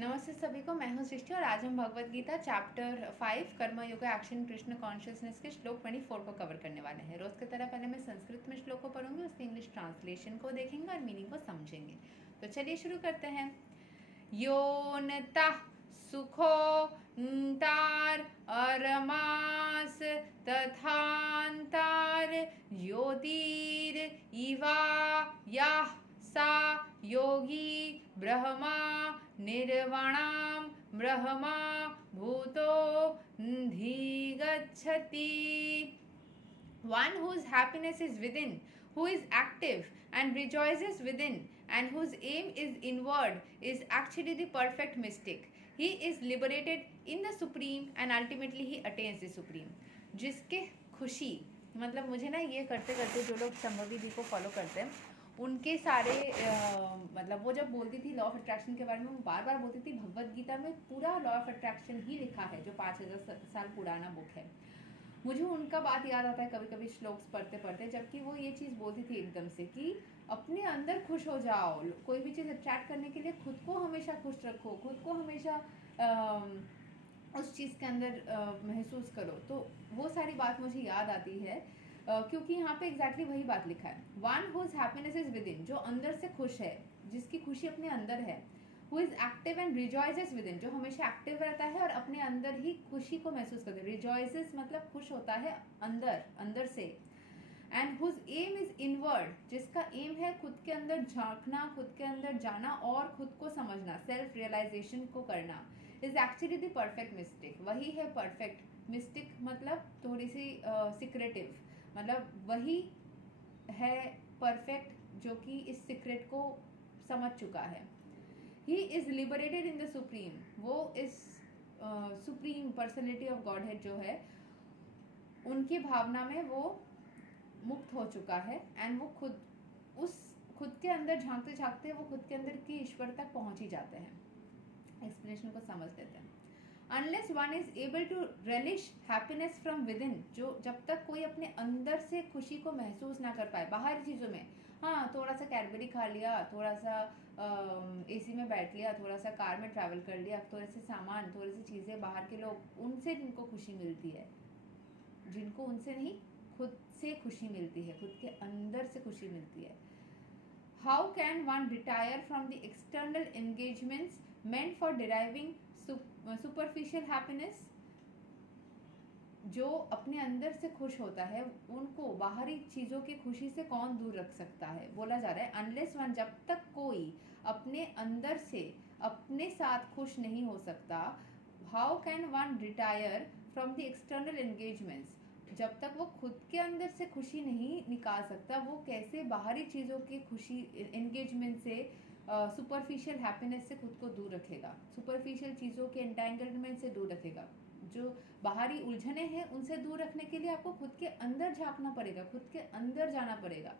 नमस्ते सभी को, मैं हूं सृष्टि और आज हम भगवत गीता चैप्टर 5 कर्म योगा एक्शन कृष्ण कॉन्शियसनेस के श्लोक 24 को कवर करने वाले हैं। रोज की तरह पहले मैं संस्कृत में श्लोक को पढ़ूंगी, उसके इंग्लिश ट्रांसलेशन को देखेंगे और मीनिंग को समझेंगे। तो चलिए शुरू करते हैं। योनता सुखो तार अरमास तथांतार योतिर इवा याह सा योगी ब्रह्मा निर्वाणाम ब्रह्मा भूतो धिगच्छति। One whose happiness is within, who is active and rejoices within, and whose aim is inward, is actually the perfect mystic. He is liberated in the supreme and ultimately he attains the supreme. जिसके खुशी, मतलब मुझे ना ये करते करते जो लोग संभवी दी को फॉलो करते हैं उनके सारे मतलब वो जब बोलती थी लॉ ऑफ अट्रैक्शन के बारे में, वो बार बार बोलती थी भगवत गीता में पूरा लॉ ऑफ अट्रैक्शन ही लिखा है, जो 5000 साल पुराना बुक है। मुझे उनका बात याद आता है कभी कभी श्लोक्स पढ़ते पढ़ते, जबकि वो ये चीज़ बोलती थी एकदम से कि अपने अंदर खुश हो जाओ। कोई भी चीज़ अट्रैक्ट करने के लिए खुद को हमेशा खुश रखो, खुद को हमेशा उस चीज़ के अंदर महसूस करो। तो वो सारी बात मुझे याद आती है क्योंकि यहाँ पे एग्जैक्टली वही बात लिखा है। One whose happiness is within, जो अंदर से खुश है, जिसकी खुशी अपने अंदर है। Who is active and रिजॉइसेस with in, जो हमेशा एक्टिव रहता है और अपने अंदर ही खुशी को महसूस करता है। रिजॉइसेस मतलब खुश होता है अंदर, अंदर से। And whose aim is inward, जिसका एम है खुद के अंदर झांकना, खुद के अंदर जाना और खुद को समझना, सेल्फ रियलाइजेशन को करना। Is actually the perfect mistake, वही है परफेक्ट मिस्टिक, मतलब थोड़ी सी सीक्रेटिव, मतलब वही है परफेक्ट जो कि इस सीक्रेट को समझ चुका है। He is liberated in the supreme, वो इस supreme personality of God head जो है उनकी भावना में वो मुक्त हो चुका है। एंड वो खुद के अंदर झांकते झांकते वो खुद के अंदर की ईश्वर तक पहुंच ही जाते हैं। एक्सप्लेनेशन को समझ लेते हैं। Unless one is able to relish happiness from within, जो जब तक कोई अपने अंदर से खुशी को महसूस ना कर पाए बाहर चीज़ों में, हाँ थोड़ा सा कैडबरी खा लिया, थोड़ा सा एसी में बैठ लिया, थोड़ा सा कार में ट्रैवल कर लिया, थोड़े से सामान, थोड़ी सी चीज़ें, बाहर के लोग, उनसे जिनको खुशी मिलती है, जिनको उनसे नहीं खुद से खुशी मिलती है, खुद के अंदर से खुशी मिलती है। How can one retire from the external engagements meant for deriving superficial happiness? जो अपने अंदर से खुश होता है उनको बाहरी चीज़ों की खुशी से कौन दूर रख सकता है। बोला जा रहा है अनलेस वन, जब तक कोई अपने अंदर से अपने साथ खुश नहीं हो सकता। How can one retire from the external engagements, जब तक वो खुद के अंदर से खुशी नहीं निकाल सकता, वो कैसे बाहरी चीज़ों की खुशी एंगेजमेंट से, सुपरफिशियल हैप्पीनेस से खुद को दूर रखेगा, सुपरफिशियल चीज़ों के एंटेंगलमेंट से दूर रखेगा। जो बाहरी उलझने हैं उनसे दूर रखने के लिए आपको खुद के अंदर झांकना पड़ेगा, खुद के अंदर जाना पड़ेगा,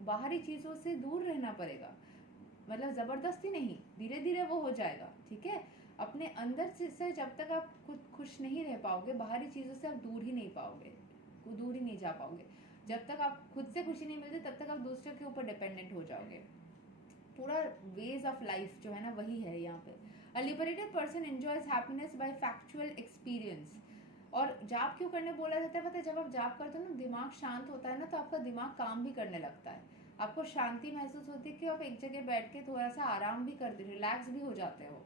बाहरी चीज़ों से दूर रहना पड़ेगा। मतलब ज़बरदस्ती नहीं, धीरे धीरे वो हो जाएगा, ठीक है। अपने अंदर से जब तक आप खुद खुश नहीं रह पाओगे, बाहरी चीज़ों से आप दूर ही नहीं पाओगे, दूर ही नहीं जा पाओगे। जब तक आप खुद से खुशी नहीं मिलती तब तक आप दूसरे के ऊपर डिपेंडेंट हो जाओगे। पूरा वेज ऑफ लाइफ जो है ना वही है यहाँ पे। A liberated person enjoys happiness by factual experience. और जाप क्यों करने बोला जाता है पता है? जब आप जाप करते हो ना, दिमाग शांत होता है ना, तो आपका दिमाग काम भी करने लगता है, आपको शांति महसूस होती है कि आप एक जगह बैठ के थोड़ा सा आराम भी कर दे, रिलैक्स भी हो जाते हो,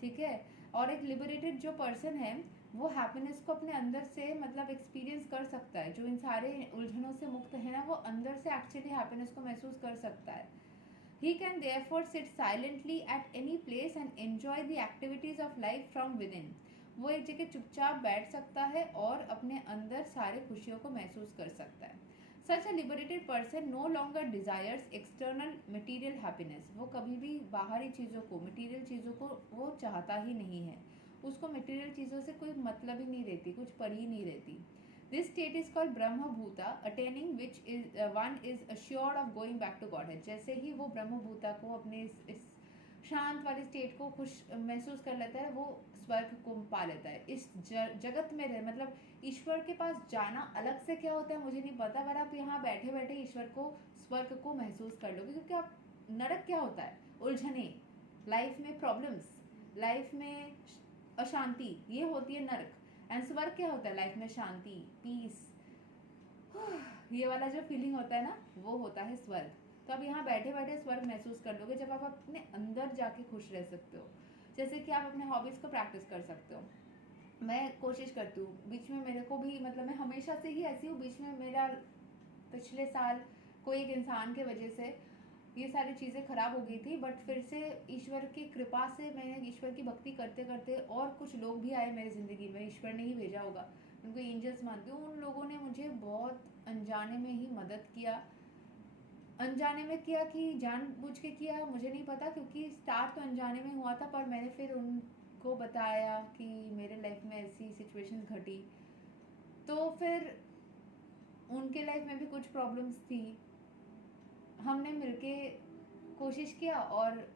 ठीक है। और एक लिबरेटेड जो पर्सन है वो हैप्पीनेस को अपने अंदर से मतलब एक्सपीरियंस कर सकता है, जो इन सारे उलझनों से मुक्त है ना, वो अंदर से एक्चुअली हैप्पीनेस को महसूस कर सकता है। He can therefore sit silently at any place and enjoy the activities of life from within. वो एक जगह चुपचाप बैठ सकता है और अपने अंदर सारे खुशियों को महसूस कर सकता है। Such a liberated person no longer desires external material happiness. वो कभी भी बाहरी चीज़ों को, मटीरियल चीज़ों को वो चाहता ही नहीं है, उसको मटीरियल चीज़ों से कोई मतलब ही नहीं रहती, कुछ पड़ी ही नहीं रहती। This state is called ब्रह्म भूता, attaining which is one is assured of going back to Godhead. जैसे ही वो ब्रह्म भूता को अपने इस शांत वाली स्टेट को खुश महसूस कर लेता है, वो स्वर्ग को पा लेता है। इस जगत में रहे, मतलब ईश्वर के पास जाना अलग से क्या होता है मुझे नहीं पता, पर आप यहाँ बैठे बैठे ईश्वर को, स्वर्ग को महसूस कर लोगे। क्योंकि आप, नरक क्या होता है? उलझने, लाइफ में प्रॉब्लम्स, लाइफ में अशांति, ये होती है नर्क। एंड स्वर्ग क्या होता है? लाइफ में शांति, पीस, ये वाला जो फीलिंग होता है ना, वो होता है स्वर्ग। तो आप यहाँ बैठे बैठे स्वर्ग महसूस कर लोगे जब आप अपने अंदर जाके खुश रह सकते हो। जैसे कि आप अपने हॉबीज़ को प्रैक्टिस कर सकते हो। मैं कोशिश करती हूँ, बीच में मेरे को भी मतलब मैं हमेशा से ही ऐसी हूँ, बीच में मेरा पिछले साल कोई एक इंसान के वजह से ये सारी चीज़ें ख़राब हो गई थी, बट फिर से ईश्वर की कृपा से मैंने ईश्वर की भक्ति करते करते, और कुछ लोग भी आए मेरी ज़िंदगी में, ईश्वर ने ही भेजा होगा, उनको एंजल्स मानती हूँ, उन लोगों ने मुझे बहुत अनजाने में ही मदद किया। अनजाने में किया कि जानबूझ के किया मुझे नहीं पता, क्योंकि स्टार्ट तो अनजाने में हुआ था, पर मैंने फिर उनको बताया कि मेरे लाइफ में ऐसी सिचुएशंस घटी, तो फिर उनके लाइफ में भी कुछ प्रॉब्लम्स थी, हमने मिलके कोशिश किया और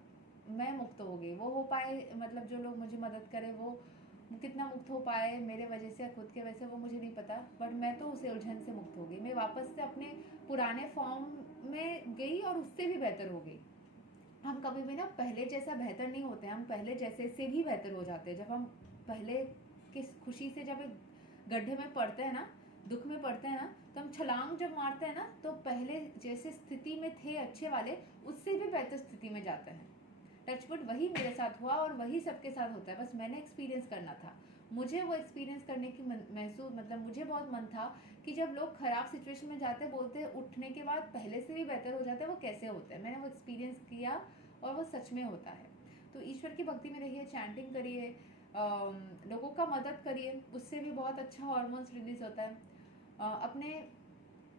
मैं मुक्त हो गई। वो हो पाए, मतलब जो लोग मुझे मदद करें वो कितना मुक्त हो पाए मेरे वजह से या खुद के वजह से, वो मुझे नहीं पता, बट मैं तो उसे उलझन से मुक्त हो गई। मैं वापस से अपने पुराने फॉर्म में गई और उससे भी बेहतर हो गई। हम कभी भी ना पहले जैसा बेहतर नहीं होते, हम पहले जैसे से भी बेहतर हो जाते हैं। जब हम पहले किस खुशी से जब एक गड्ढे में पड़ते हैं ना, दुख में पड़ते हैं ना, तो हम छलांग जब मारते हैं ना, तो पहले जैसे स्थिति में थे अच्छे वाले, उससे भी बेहतर स्थिति में जाते हैं। टचवुड वही मेरे साथ हुआ और वही सबके साथ होता है, बस मैंने एक्सपीरियंस करना था। मुझे वो एक्सपीरियंस करने की महसूस, मतलब मुझे बहुत मन था कि जब लोग खराब सिचुएशन में जाते हैं, बोलते हैं उठने के बाद पहले से भी बेहतर हो जाता है, वो कैसे होता है। मैंने वो एक्सपीरियंस किया और वो सच में होता है। तो ईश्वर की भक्ति में रहिए, चैंटिंग करिए, लोगों का मदद करिए, उससे भी बहुत अच्छा हार्मोन्स रिलीज होता है। अपने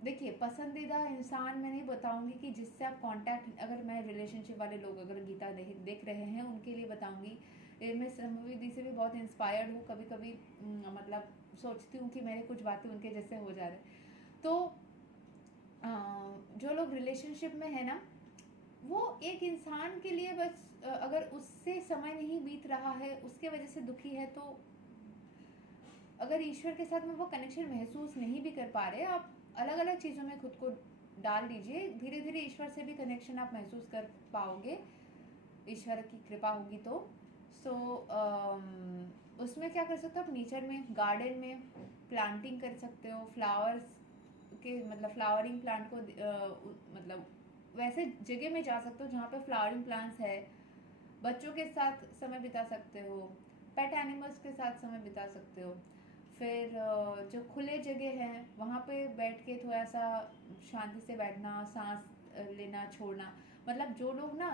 देखिए पसंदीदा इंसान मैं नहीं बताऊंगी कि जिससे आप कांटेक्ट, अगर मैं रिलेशनशिप वाले लोग अगर गीता देख रहे हैं उनके लिए बताऊंगी। मैं संभवी दी से भी बहुत इंस्पायर्ड हूँ, कभी कभी मतलब सोचती हूँ कि मेरे कुछ बातें उनके जैसे हो जा रहे। तो जो लोग रिलेशनशिप में है ना, वो एक इंसान के लिए बस अगर उससे समय नहीं बीत रहा है, उसके वजह से दुखी है, तो अगर ईश्वर के साथ में वो कनेक्शन महसूस नहीं भी कर पा रहे, आप अलग अलग चीज़ों में खुद को डाल दीजिए, धीरे धीरे ईश्वर से भी कनेक्शन आप महसूस कर पाओगे, ईश्वर की कृपा होगी तो। सो उसमें क्या कर सकते हो आप, नेचर में, गार्डन में प्लांटिंग कर सकते हो, फ्लावर्स के मतलब फ्लावरिंग प्लांट को मतलब वैसे जगह में जा सकते हो जहाँ पे फ्लावरिंग प्लांट्स है। बच्चों के साथ समय बिता सकते हो, पेट एनिमल्स के साथ समय बिता सकते हो। फिर जो खुले जगह हैं वहाँ पे बैठ के थोड़ा सा शांति से बैठना, सांस लेना छोड़ना। मतलब जो लोग ना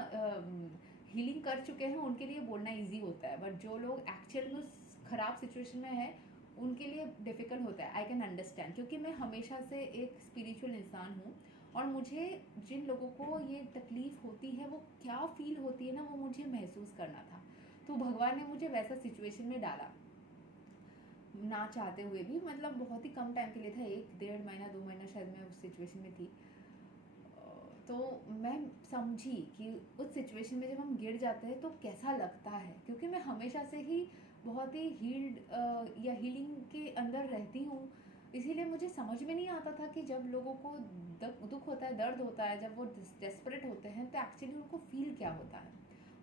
हीलिंग कर चुके हैं उनके लिए बोलना इजी होता है, बट जो लोग एक्चुअल में उस खराब सिचुएशन में है उनके लिए डिफ़िकल्ट होता है। आई कैन अंडरस्टैंड, क्योंकि मैं हमेशा से एक स्पिरिचुअल इंसान हूँ, और मुझे जिन लोगों को ये तकलीफ़ होती है वो क्या फ़ील होती है ना, वो मुझे महसूस करना था। तो भगवान ने मुझे वैसा सिचुएशन में डाला, ना चाहते हुए भी, मतलब बहुत ही कम टाइम के लिए था, 1 डेढ़ महीना 2 महीना शायद मैं उस सिचुएशन में थी। तो मैं समझी कि उस सिचुएशन में जब हम गिर जाते हैं तो कैसा लगता है, क्योंकि मैं हमेशा से ही बहुत ही हील्ड या हीलिंग के अंदर रहती हूँ। इसीलिए मुझे समझ में नहीं आता था कि जब लोगों को दुख होता है, दर्द होता है, जब वो डेस्परेट होते हैं, तो एक्चुअली उनको फील क्या होता है,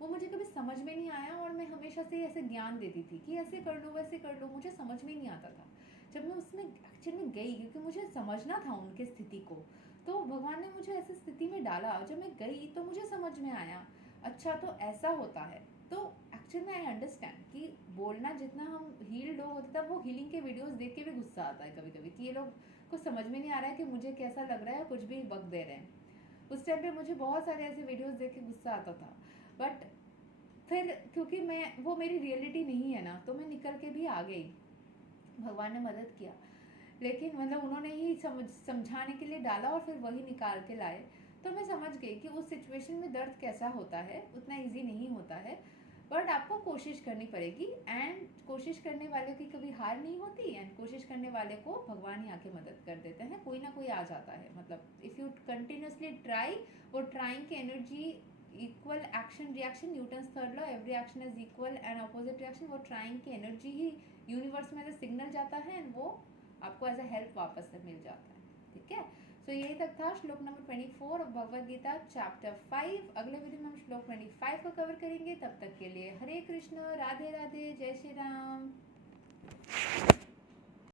वो मुझे कभी समझ में नहीं आया। और मैं हमेशा से ऐसे ज्ञान देती थी कि ऐसे कर लो वैसे कर लो, मुझे समझ में नहीं आता था। जब मैं उसमें एक्चुअल में गई, क्योंकि मुझे समझना था उनके स्थिति को, तो भगवान ने मुझे ऐसी स्थिति में डाला। जब मैं गई तो मुझे समझ में आया, अच्छा तो ऐसा होता है। तो एक्चुअल में आई अंडरस्टैंड कि बोलना, जितना हम हील्ड लोग होते थे, वो हीलिंग के वीडियोस देख के भी गुस्सा आता है कभी कभी कि ये लोग को समझ में नहीं आ रहा है कि मुझे कैसा लग रहा है, कुछ भी वक्त दे रहे हैं। उस टाइम पे मुझे बहुत सारे ऐसे वीडियोस देख के गुस्सा आता था, बट फिर क्योंकि मैं, वो मेरी रियलिटी नहीं है ना, तो मैं निकल के भी आ गई। भगवान ने मदद किया, लेकिन मतलब उन्होंने ही समझाने के लिए डाला और फिर वही निकाल के लाए। तो मैं समझ गई कि उस सिचुएशन में दर्द कैसा होता है, उतना इजी नहीं होता है, बट आपको कोशिश करनी पड़ेगी। एंड कोशिश करने वाले की कभी हार नहीं होती, एंड कोशिश करने वाले को भगवान ही आके मदद कर देते हैं, कोई ना कोई आ जाता है। मतलब इफ़ यू कंटिन्यूसली ट्राई, वो ट्राइंग की energy equal action reaction, Newton's third law, every action is equal and opposite reaction, वो ट्राइंग की एनर्जी ही यूनिवर्स में एज सिग्नल जाता है, एंड वो आपको एज अ हेल्प वापस से मिल जाता है। ठीक है, तो यही तक था श्लोक number 24 of Bhagavad Gita chapter 5। अगले वीडियो में हम श्लोक 25 को कवर करेंगे। तब तक के लिए हरे कृष्ण, राधे राधे, जय श्री राम।